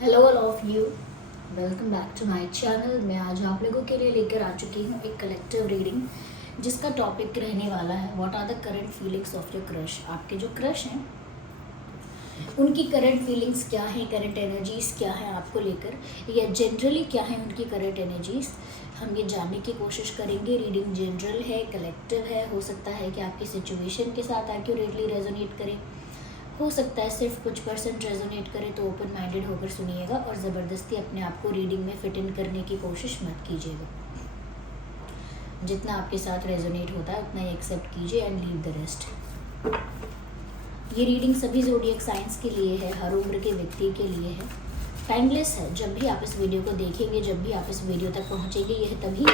Hello all of you, welcome back to my channel. मैं आज आप लोगों के लिए लेकर आ चुकी हूँ एक कलेक्टिव रीडिंग जिसका टॉपिक रहने वाला है what are the current feelings of your crush. आपके जो क्रश हैं उनकी करंट फीलिंग्स क्या है, करंट एनर्जीज़ क्या है आपको लेकर, या जनरली क्या है उनकी करंट एनर्जीज़, हम ये जानने की कोशिश करेंगे। रीडिंग जनरल है, कलेक्टिव है, हो सकता है कि आपकी सिचुएशन के साथ एक्यूरेटली रेजोनेट करे, हो सकता है सिर्फ कुछ परसेंट रेजोनेट करे। तो ओपन माइंडेड होकर सुनिएगा और ज़बरदस्ती अपने आप को रीडिंग में फिट इन करने की कोशिश मत कीजिएगा। जितना आपके साथ रेजोनेट होता है उतना ही एक्सेप्ट कीजिए एंड लीव द रेस्ट। ये रीडिंग सभी ज़ोडिएक साइंस के लिए है, हर उम्र के व्यक्ति के लिए है, टाइमलेस है। जब भी आप इस वीडियो को देखेंगे, जब भी आप इस वीडियो तक पहुँचेंगे, यह तभी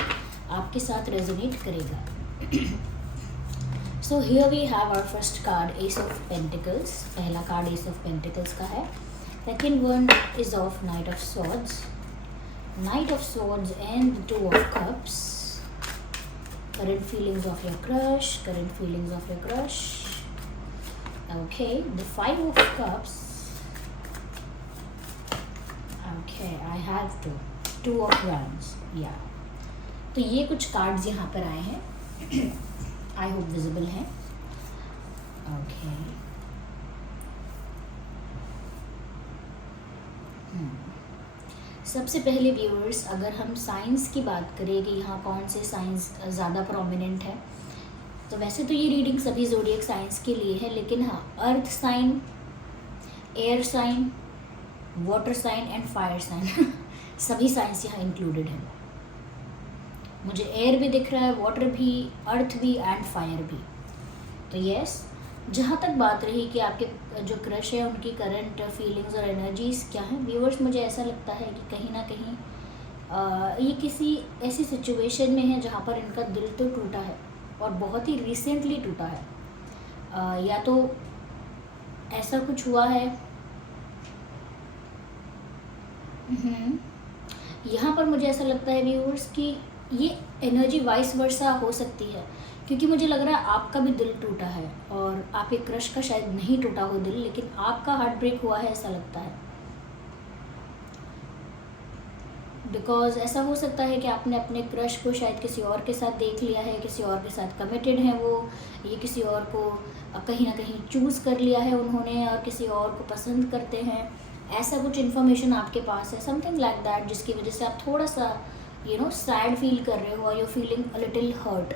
आपके साथ रेजोनेट करेगा। So here we have our first card, Ace of Pentacles. पहला कार्ड Ace of Pentacles का है। Second one is of Knight of Swords. Knight of Swords and Two of Cups. Current feelings of your crush. Current feelings of your crush. Okay, the Five of Cups. Okay, I have Two of Wands. Yeah. तो ये कुछ cards यहाँ पर आए हैं। I hope visible है। Okay, सबसे पहले व्यूअर्स, अगर हम साइंस की बात करें कि यहाँ कौन से साइंस ज़्यादा प्रोमिनेंट है, तो वैसे तो ये रीडिंग सभी ज़ोडिएक साइंस के लिए है, लेकिन हाँ, earth sign, air sign, water sign and fire sign सभी साइंस यहाँ इंक्लूडेड है। मुझे एयर भी दिख रहा है, वाटर भी, अर्थ भी एंड फायर भी। तो यस, जहाँ तक बात रही कि आपके जो क्रश है उनकी करंट फीलिंग्स और एनर्जीज़ क्या हैं, व्यूअर्स, मुझे ऐसा लगता है कि कहीं ना कहीं ये किसी ऐसी सिचुएशन में है जहाँ पर इनका दिल तो टूटा है और बहुत ही रिसेंटली टूटा है। या तो ऐसा कुछ हुआ है, यहाँ पर मुझे ऐसा लगता है व्यूअर्स कि ये एनर्जी वाइस वर्सा हो सकती है, क्योंकि मुझे लग रहा है आपका भी दिल टूटा है और आपके क्रश का शायद नहीं टूटा हो दिल, लेकिन आपका हार्ट ब्रेक हुआ है, ऐसा लगता है। बिकॉज ऐसा हो सकता है कि आपने अपने क्रश को शायद किसी और के साथ देख लिया है, किसी और के साथ कमिटेड है वो, ये किसी और को कहीं ना कहीं चूज़ कर लिया है उन्होंने और किसी और को पसंद करते हैं, ऐसा कुछ इन्फॉर्मेशन आपके पास है, समथिंग लाइक दैट, जिसकी वजह से आप थोड़ा सा सैड फील कर रहे हो और you feeling a little hurt.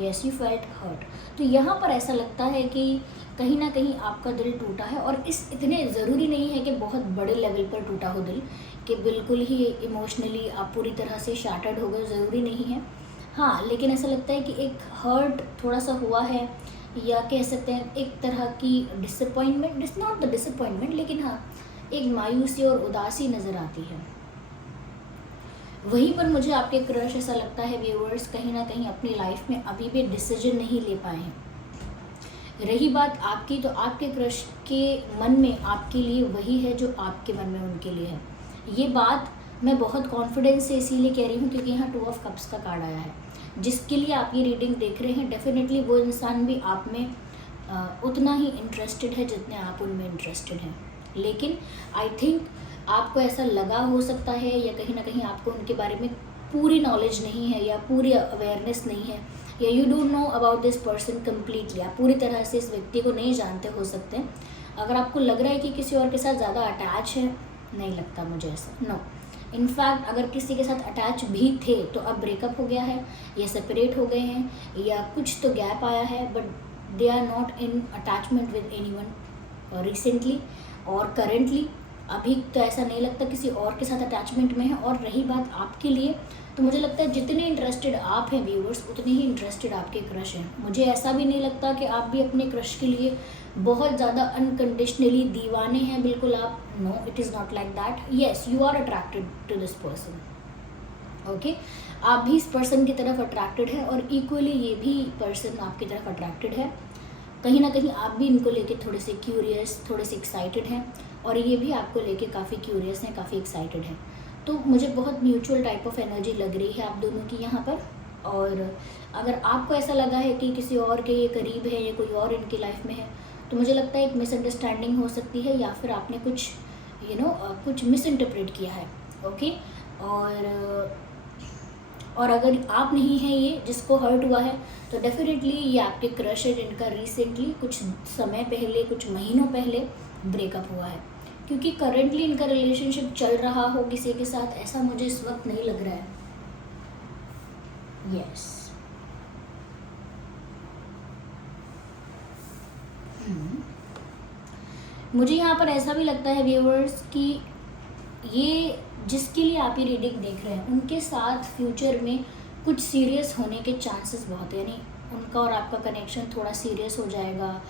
Yes, you felt hurt. तो यहाँ पर ऐसा लगता है कि कहीं ना कहीं आपका दिल टूटा है, और इतने ज़रूरी नहीं है कि बहुत बड़े लेवल पर टूटा हो दिल, कि बिल्कुल ही इमोशनली आप पूरी तरह से शैटर्ड हो गए, ज़रूरी नहीं है। हाँ, लेकिन ऐसा लगता है कि एक हर्ट थोड़ा सा हुआ है, या कह सकते हैं एक तरह की disappointment, it's not the disappointment, लेकिन हाँ, एक मायूसी और उदासी नज़र आती है। वहीं पर मुझे आपके क्रश ऐसा लगता है व्यूअर्स, कहीं ना कहीं अपनी लाइफ में अभी भी डिसीजन नहीं ले पाए हैं। रही बात आपकी, तो आपके क्रश के मन में आपके लिए वही है जो आपके मन में उनके लिए है। ये बात मैं बहुत कॉन्फिडेंस से इसीलिए कह रही हूँ क्योंकि यहाँ टू ऑफ कप्स का कार्ड आया है। जिसके लिए आप ये रीडिंग देख रहे हैं, डेफिनेटली वो इंसान भी आप में उतना ही इंटरेस्टेड है जितने आप उनमें इंटरेस्टेड हैं। लेकिन आई थिंक आपको ऐसा लगा हो सकता है, या कहीं ना कहीं आपको उनके बारे में पूरी नॉलेज नहीं है या पूरी अवेयरनेस नहीं है, या you don't know about this person completely, आप पूरी तरह से इस व्यक्ति को नहीं जानते हो सकते हैं। अगर आपको लग रहा है कि किसी और के साथ ज़्यादा अटैच है, नहीं लगता मुझे ऐसा, नो। इनफैक्ट अगर किसी के साथ अटैच भी थे तो अब ब्रेकअप हो गया है, या सेपरेट हो गए हैं, या कुछ तो गैप आया है, but they are not in attachment with anyone recently और करेंटली। अभी तो ऐसा नहीं लगता किसी और के साथ अटैचमेंट में है। और रही बात आपके लिए, तो मुझे लगता है जितने इंटरेस्टेड आप हैं व्यूअर्स, उतने ही इंटरेस्टेड आपके क्रश हैं। मुझे ऐसा भी नहीं लगता कि आप भी अपने क्रश के लिए बहुत ज़्यादा अनकंडीशनली दीवाने हैं, बिल्कुल आप, no, it is not like that. Yes, you are attracted to this person, okay, आप भी इस पर्सन की तरफ अट्रैक्टेड है और इक्वली ये भी पर्सन आपकी तरफ अट्रैक्टेड है। कहीं ना कहीं आप भी इनको लेके थोड़े से क्यूरियस, थोड़े से एक्साइटेड हैं, और ये भी आपको लेके काफ़ी क्यूरियस हैं, काफ़ी एक्साइटेड हैं। तो मुझे बहुत म्यूचुअल टाइप ऑफ एनर्जी लग रही है आप दोनों की यहाँ पर। और अगर आपको ऐसा लगा है कि किसी और के ये करीब है या कोई और इनकी लाइफ में है, तो मुझे लगता है एक मिसअंडरस्टैंडिंग हो सकती है, या फिर आपने कुछ कुछ मिस इंटरप्रेट किया है। ओके, और अगर आप नहीं हैं ये जिसको हर्ट हुआ है, तो डेफिनेटली ये आपके क्रश है जिनका रिसेंटली कुछ समय पहले, कुछ महीनों पहले ब्रेकअप हुआ है, क्योंकि करंटली इनका रिलेशनशिप चल रहा हो किसी के साथ, ऐसा मुझे इस वक्त नहीं लग रहा है। यस। मुझे यहाँ पर ऐसा भी लगता है व्यूअर्स कि ये जिसके लिए आप ये रीडिंग देख रहे हैं उनके साथ फ्यूचर में कुछ सीरियस होने के चांसेस बहुत है, यानी उनका और आपका कनेक्शन थोड़ा सीरियस हो जाएगा,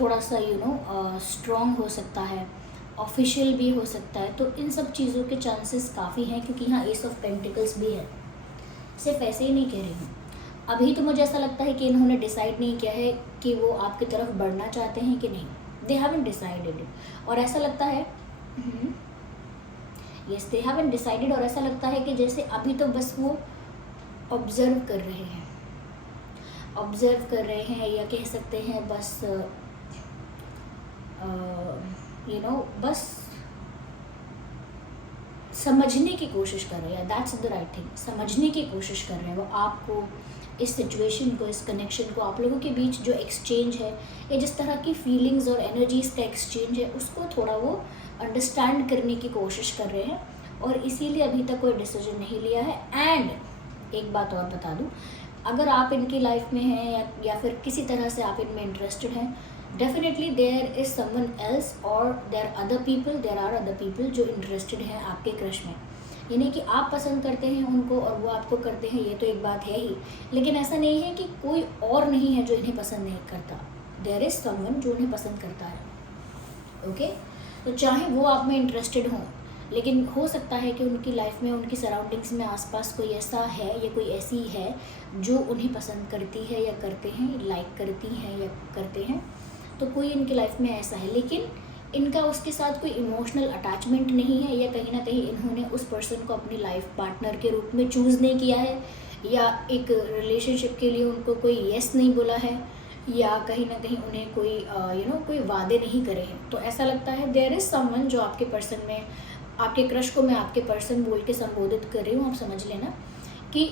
थोड़ा सा स्ट्रॉन्ग हो सकता है, ऑफिशियल भी हो सकता है। तो इन सब चीज़ों के चांसेस काफ़ी हैं, क्योंकि यहाँ एस ऑफ पेंटिकल्स भी है। सिर्फ ऐसे ही नहीं कह रही हूँ, अभी तो मुझे ऐसा लगता है कि इन्होंने डिसाइड नहीं किया है कि वो आपकी तरफ बढ़ना चाहते हैं कि नहीं। They haven't decided it. और ऐसा लगता है यस, दे हैवंट डिसाइडेड। और ऐसा लगता है कि जैसे अभी तो बस वो ऑब्जर्व कर रहे हैं, या कह सकते हैं बस बस समझने की कोशिश कर रहे हैं। दैट्स द राइट थिंग, समझने की कोशिश कर रहे हैं वो आपको, इस सिचुएशन को, इस कनेक्शन को, आप लोगों के बीच जो एक्सचेंज है या जिस तरह की फीलिंग्स और एनर्जीज़ का एक्सचेंज है उसको थोड़ा वो अंडरस्टैंड करने की कोशिश कर रहे हैं, और इसीलिए अभी तक कोई डिसीजन नहीं लिया है। एंड एक बात और बता दूं, अगर आप इनकी लाइफ में हैं या फिर किसी तरह से आप इनमें इंटरेस्टेड हैं, definitely there is someone else और देयर आर अदर पीपल जो इंटरेस्टेड हैं आपके क्रश में। यानी कि आप पसंद करते हैं उनको और वो आपको करते हैं, ये तो एक बात है ही, लेकिन ऐसा नहीं है कि कोई और नहीं है जो इन्हें पसंद नहीं करता। देयर इज़ समवन जो इन्हें पसंद करता है। ओके, तो चाहे वो आप में इंटरेस्टेड हों, लेकिन हो सकता है कि उनकी लाइफ में, उनकी सराउंडिंग्स में आसपास कोई ऐसा है या कोई ऐसी है जो उन्हें पसंद करती है या करते हैं, लाइक करती हैं या करते हैं। तो कोई इनकी लाइफ में ऐसा है, लेकिन इनका उसके साथ कोई इमोशनल अटैचमेंट नहीं है, या कहीं ना कहीं इन्होंने उस पर्सन को अपनी लाइफ पार्टनर के रूप में चूज़ नहीं किया है, या एक रिलेशनशिप के लिए उनको कोई येस नहीं बोला है, या कहीं ना कहीं उन्हें कोई कोई वादे नहीं करे हैं। तो ऐसा लगता है देयर इज़ समवन जो आपके पर्सन में, आपके क्रश को मैं आपके पर्सन बोल के संबोधित कर रही हूँ, आप समझ लेना कि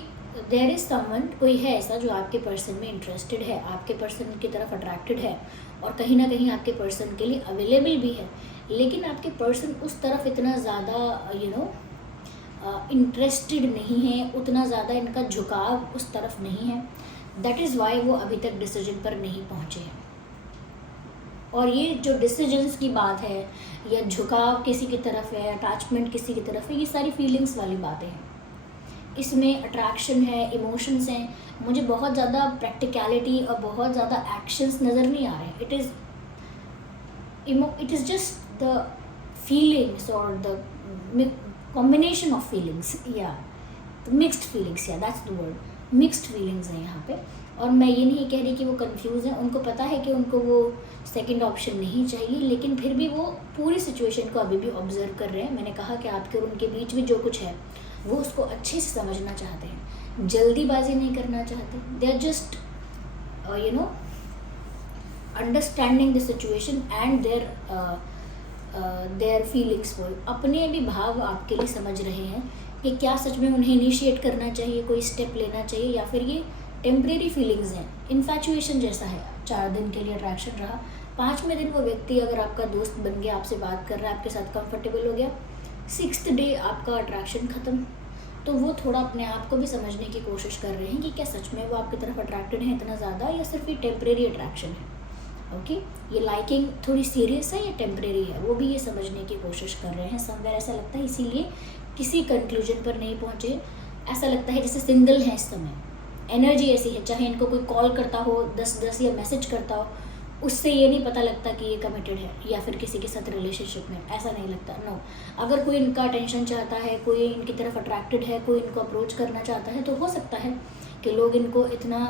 देयर इज़ समवन, कोई है ऐसा जो आपके पर्सन में इंटरेस्टेड है, आपके पर्सन की तरफ अट्रैक्टेड है, और कहीं ना कहीं आपके पर्सन के लिए अवेलेबल भी है, लेकिन आपके पर्सन उस तरफ इतना ज़्यादा इंटरेस्टेड नहीं है, उतना ज़्यादा इनका झुकाव उस तरफ नहीं है। दैट इज़ वाई वो अभी तक डिसीजन पर नहीं पहुँचे हैं। और ये जो डिसीजंस की बात है, या झुकाव किसी की तरफ है, अटैचमेंट किसी की तरफ है, ये सारी फीलिंग्स वाली बातें हैं। इसमें अट्रैक्शन है, इमोशंस हैं, मुझे बहुत ज़्यादा प्रैक्टिकलिटी और बहुत ज़्यादा एक्शंस नज़र नहीं आ रहे। It is just the feelings और द कॉम्बिनेशन ऑफ फीलिंग्स, या मिक्स्ड फीलिंग्स, या that's the word, mixed feelings हैं यहाँ पे। और मैं ये नहीं कह रही कि वो कंफ्यूज हैं, उनको पता है कि उनको वो सेकंड ऑप्शन नहीं चाहिए, लेकिन फिर भी वो पूरी सिचुएशन को अभी भी ऑब्जर्व कर रहे हैं। मैंने कहा कि आपके और उनके बीच में जो कुछ है वो उसको अच्छे से समझना चाहते हैं, जल्दीबाजी नहीं करना चाहते। They are just understanding the situation and their feelings को, अपने भी भाव आपके लिए समझ रहे हैं कि क्या सच में उन्हें इनिशिएट करना चाहिए, कोई स्टेप लेना चाहिए, या फिर ये टेम्परेरी फीलिंग्स हैं, इन्फैचुएशन जैसा है। 4 दिन के लिए अट्रैक्शन रहा, 5वें दिन वो व्यक्ति अगर आपका दोस्त बन गया, आपसे बात कर रहा है, आपके साथ कंफर्टेबल हो गया, 6th डे आपका अट्रैक्शन ख़त्म। तो वो थोड़ा अपने आप को भी समझने की कोशिश कर रहे हैं कि क्या सच में वो आपकी तरफ अट्रैक्टेड है इतना ज़्यादा, या सिर्फ ये टेम्परेरी अट्रैक्शन है। ओके, ये लाइकिंग थोड़ी सीरियस है या टेम्परेरी है, वो भी ये समझने की कोशिश कर रहे हैं समवेयर, ऐसा लगता है। इसीलिए किसी कंक्लूजन पर नहीं पहुँचे। ऐसा लगता है जैसे सिंगल है इस समय, एनर्जी ऐसी है, चाहे इनको कोई कॉल करता हो 10-10 या मैसेज करता हो, उससे ये नहीं पता लगता कि ये कमिटेड है या फिर किसी के साथ रिलेशनशिप में, ऐसा नहीं लगता। नो, अगर कोई इनका अटेंशन चाहता है, कोई इनकी तरफ अट्रैक्टेड है, कोई इनको अप्रोच करना चाहता है, तो हो सकता है कि लोग इनको इतना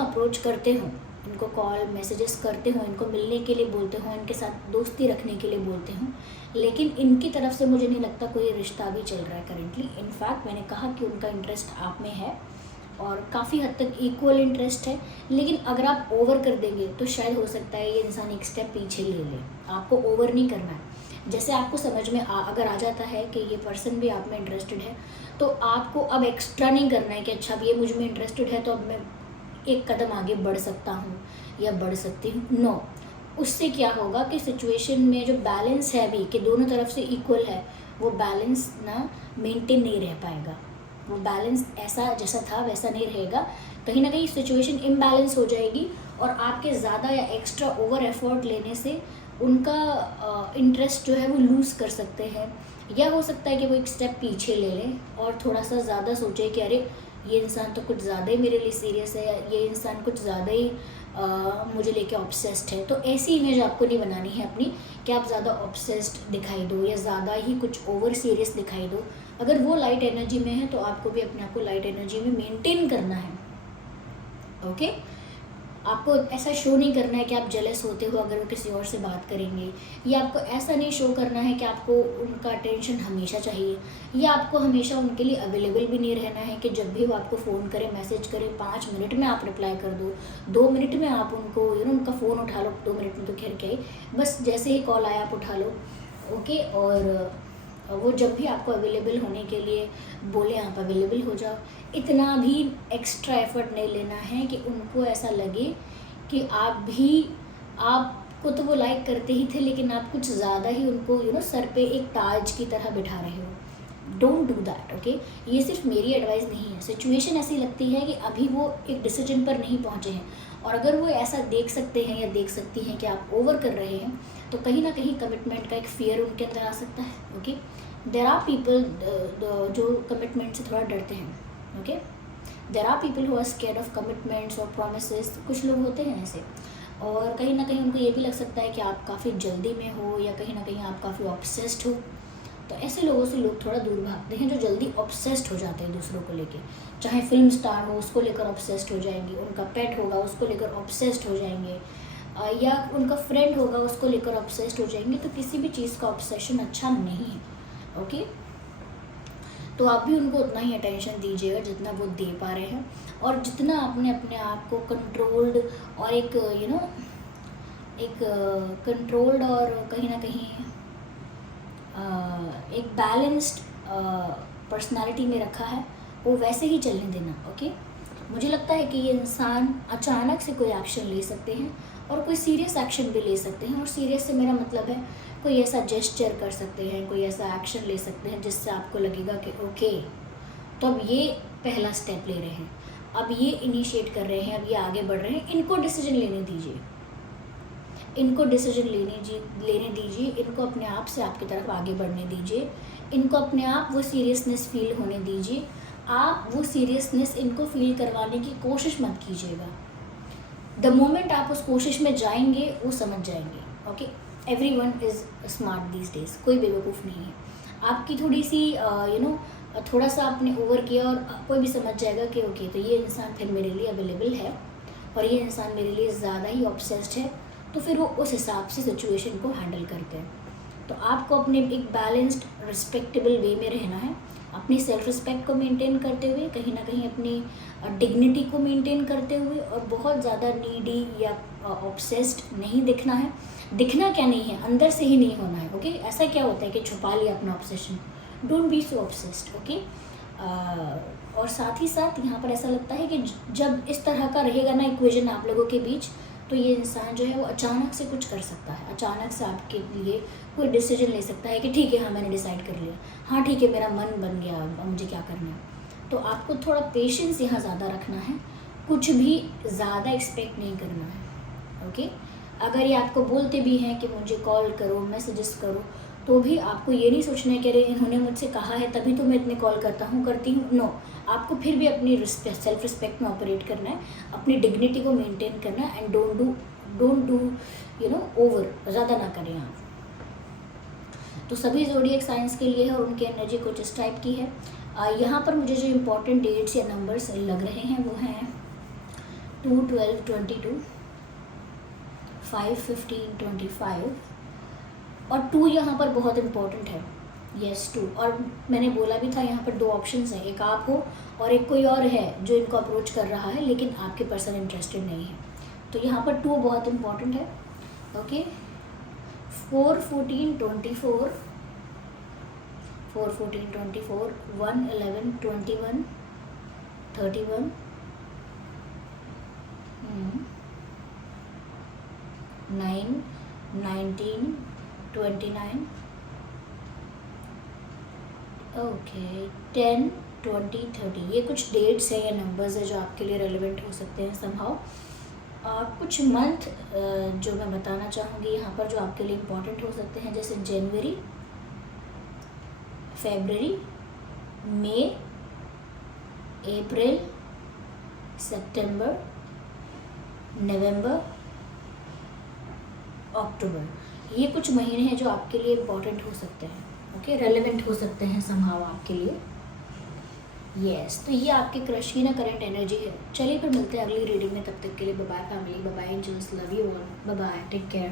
अप्रोच करते हों, इनको कॉल मैसेजेस करते हों, इनको मिलने के लिए बोलते हों, इनके साथ दोस्ती रखने के लिए बोलते हों, लेकिन इनकी तरफ से मुझे नहीं लगता कोई रिश्ता भी चल रहा है करेंटली। इनफैक्ट मैंने कहा कि उनका इंटरेस्ट आप में है और काफ़ी हद तक इक्वल इंटरेस्ट है, लेकिन अगर आप ओवर कर देंगे तो शायद हो सकता है ये इंसान एक स्टेप पीछे ले ले। आपको ओवर नहीं करना है, जैसे आपको समझ में अगर आ जाता है कि ये पर्सन भी आप में इंटरेस्टेड है, तो आपको अब एक्स्ट्रा नहीं करना है कि अच्छा अब ये मुझ में इंटरेस्टेड है तो अब मैं एक कदम आगे बढ़ सकता हूँ या बढ़ सकती हूँ। नो, उससे क्या होगा कि सिचुएशन में जो बैलेंस है अभी कि दोनों तरफ से इक्वल है, वो बैलेंस ना मेंटेन नहीं रह पाएगा। वो बैलेंस ऐसा जैसा था वैसा नहीं रहेगा, कहीं ना कहीं सिचुएशन इम्बैलेंस हो जाएगी और आपके ज़्यादा या एक्स्ट्रा ओवर एफर्ट लेने से उनका इंटरेस्ट जो है वो लूज़ कर सकते हैं, या हो सकता है कि वो एक स्टेप पीछे ले लें और थोड़ा सा ज़्यादा सोचे कि अरे ये इंसान तो कुछ ज़्यादा ही मेरे लिए सीरियस है, या ये इंसान कुछ ज़्यादा ही मुझे लेके ऑब्सेस्ड है। तो ऐसी इमेज आपको नहीं बनानी है अपनी कि आप ज़्यादा ऑब्सेस्ड दिखाई दो या ज़्यादा ही कुछ ओवर सीरियस दिखाई दो। अगर वो लाइट एनर्जी में है तो आपको भी अपने आप को लाइट एनर्जी में मेंटेन करना है। ओके, आपको ऐसा शो नहीं करना है कि आप जेलस होते हो अगर वो किसी और से बात करेंगे, या आपको ऐसा नहीं शो करना है कि आपको उनका अटेंशन हमेशा चाहिए, या आपको हमेशा उनके लिए अवेलेबल भी नहीं रहना है कि जब भी वो आपको फ़ोन करे, मैसेज करे, 5 मिनट में आप रिप्लाई कर दो, 2 मिनट में आप उनको उनका फ़ोन उठा लो। 2 मिनट में तो खैर क्या ही, बस जैसे ही कॉल आया आप उठा लो। ओके, और वो जब भी आपको अवेलेबल होने के लिए बोले आप अवेलेबल हो जाओ। इतना भी एक्स्ट्रा एफर्ट नहीं लेना है कि उनको ऐसा लगे कि आपको तो वो लाइक करते ही थे लेकिन आप कुछ ज़्यादा ही उनको सर पे एक ताज की तरह बिठा रहे हो। Don't do that. ओके, ये सिर्फ मेरी एडवाइस नहीं है, सिचुएशन ऐसी लगती है कि अभी वो एक डिसीजन पर नहीं पहुँचे हैं, और अगर वो ऐसा देख सकते हैं या देख सकती हैं कि आप ओवर कर रहे हैं, तो कहीं ना कहीं कमिटमेंट का एक फियर उनके अंदर आ सकता है। ओके, देयर आर पीपल जो कमिटमेंट से थोड़ा डरते हैं। Okay, there are people who are scared of commitments और प्रोमिसेस। कुछ लोग होते हैं ऐसे, और कहीं ना कहीं उनको ये भी लग सकता है कि आप काफ़ी जल्दी में हो या कहीं ना कहीं आप काफ़ी ऑब्सेस्ड हो। तो ऐसे लोगों से लोग थोड़ा दूर भागते हैं जो जल्दी ऑब्सेस्ड हो जाते हैं दूसरों को लेके। चाहे फिल्म स्टार हो उसको लेकर ऑब्सेस्ड हो जाएंगे, उनका पेट होगा उसको लेकर ऑब्सेस्ड हो जाएंगे, या उनका फ्रेंड होगा उसको लेकर ऑब्सेस्ड हो जाएंगे। तो किसी भी चीज़ का ऑब्सेशन अच्छा नहीं है। ओके, तो आप भी उनको उतना ही अटेंशन दीजिएगा जितना वो दे पा रहे हैं, और जितना आपने अपने आप को कंट्रोल्ड और एक कंट्रोल्ड और कहीं ना कहीं एक बैलेंस्ड पर्सनालिटी में रखा है, वो वैसे ही चलने देना। ओके, मुझे लगता है कि ये इंसान अचानक से कोई एक्शन ले सकते हैं और कोई सीरियस एक्शन भी ले सकते हैं, और सीरियस से मेरा मतलब है कोई ऐसा जेस्चर कर सकते हैं, कोई ऐसा एक्शन ले सकते हैं जिससे आपको लगेगा कि ओके, तो अब ये पहला स्टेप ले रहे हैं, अब ये इनिशिएट कर रहे हैं, अब ये आगे बढ़ रहे हैं। इनको डिसीजन लेने दीजिए, इनको डिसीजन लेने दीजिए, इनको अपने आप से आपकी तरफ आगे बढ़ने दीजिए, इनको अपने आप वो सीरियसनेस फील होने दीजिए। आप वो सीरियसनेस इनको फील करवाने की कोशिश मत कीजिएगा। द मोमेंट आप उस कोशिश में जाएंगे वो समझ जाएंगे। Okay, everyone is smart these days, कोई बेवकूफ़ नहीं है। आपकी थोड़ी सी थोड़ा सा आपने ओवर किया और कोई भी समझ जाएगा कि ओके, तो ये इंसान फिर मेरे लिए अवेलेबल है और ये इंसान मेरे लिए ज़्यादा ही ऑब्सेस्ड है, तो फिर वो उस हिसाब से सिचुएशन को हैंडल करते हैं। तो आपको अपने एक बैलेंस्ड रिस्पेक्टेबल वे में रहना है, अपनी सेल्फ रिस्पेक्ट को मेंटेन करते हुए, कहीं ना कहीं अपनी डिग्निटी को मेंटेन करते हुए, और बहुत ज़्यादा नीडी या ऑब्सेस्ड नहीं दिखना है। दिखना क्या नहीं है, अंदर से ही नहीं होना है। ओके, ऐसा क्या होता है कि छुपा लिया अपना obsession. Don't be so obsessed. Okay, और साथ ही साथ यहाँ पर ऐसा लगता है कि जब इस तरह का रहेगा ना इक्वेशन आप लोगों के बीच, तो ये इंसान जो है वो अचानक से कुछ कर सकता है, अचानक से आपके लिए कोई डिसीजन ले सकता है कि ठीक है, हाँ मैंने डिसाइड कर लिया, हाँ ठीक है मेरा मन बन गया, अब मुझे क्या करना है। तो आपको थोड़ा पेशेंस यहाँ ज़्यादा रखना है, कुछ भी ज़्यादा एक्सपेक्ट नहीं करना है। ओके, अगर ये आपको बोलते भी हैं कि मुझे कॉल करो, मैसेजेस करो, तो भी आपको ये नहीं सोचना है कि अरे इन्होंने मुझसे कहा है तभी तो मैं इतने कॉल करती हूँ। नो, आपको फिर भी अपनी सेल्फ रिस्पेक्ट में ऑपरेट करना है, अपनी डिग्निटी को मेंटेन करना है, एंड डोंट डू ओवर, ज़्यादा ना करें आप। तो सभी ज़ोडिएक साइंस के लिए है और उनकी एनर्जी कुछ इस टाइप की है। यहाँ पर मुझे जो इम्पोर्टेंट डेट्स या नंबर्स लग रहे हैं वो हैं 2, 12, 22, 5, 15, 25 और 2 यहाँ पर बहुत इम्पोर्टेंट है। यस, 2। और मैंने बोला भी था यहाँ पर 2 ऑप्शंस हैं, एक आप हो और एक कोई और है जो इनको अप्रोच कर रहा है लेकिन आपके पर्सन इंटरेस्टेड नहीं है। तो यहाँ पर 2 बहुत इम्पोर्टेंट है। Okay, 4 14 24, 4 14 24, 1 11 21, 31, 9 19 29, okay 10 20 30। ये कुछ डेट्स है या नंबर्स है जो आपके लिए रेलिवेंट हो सकते हैं समहाउ। कुछ मंथ जो मैं बताना चाहूँगी यहाँ पर जो आपके लिए इम्पोर्टेंट हो सकते हैं, जैसे जनवरी, फरवरी, मई, अप्रैल, सितंबर, नवंबर, अक्टूबर। ये कुछ महीने हैं जो आपके लिए इम्पोर्टेंट हो सकते हैं, ओके, रेलेवेंट हो सकते हैं समहाउ आपके लिए। यस, तो ये आपके क्रश की ना करंट एनर्जी है। चलिए फिर मिलते हैं अगली रीडिंग में, तब तक के लिए bye bye family, bye bye angels, love you all, bye bye, take care.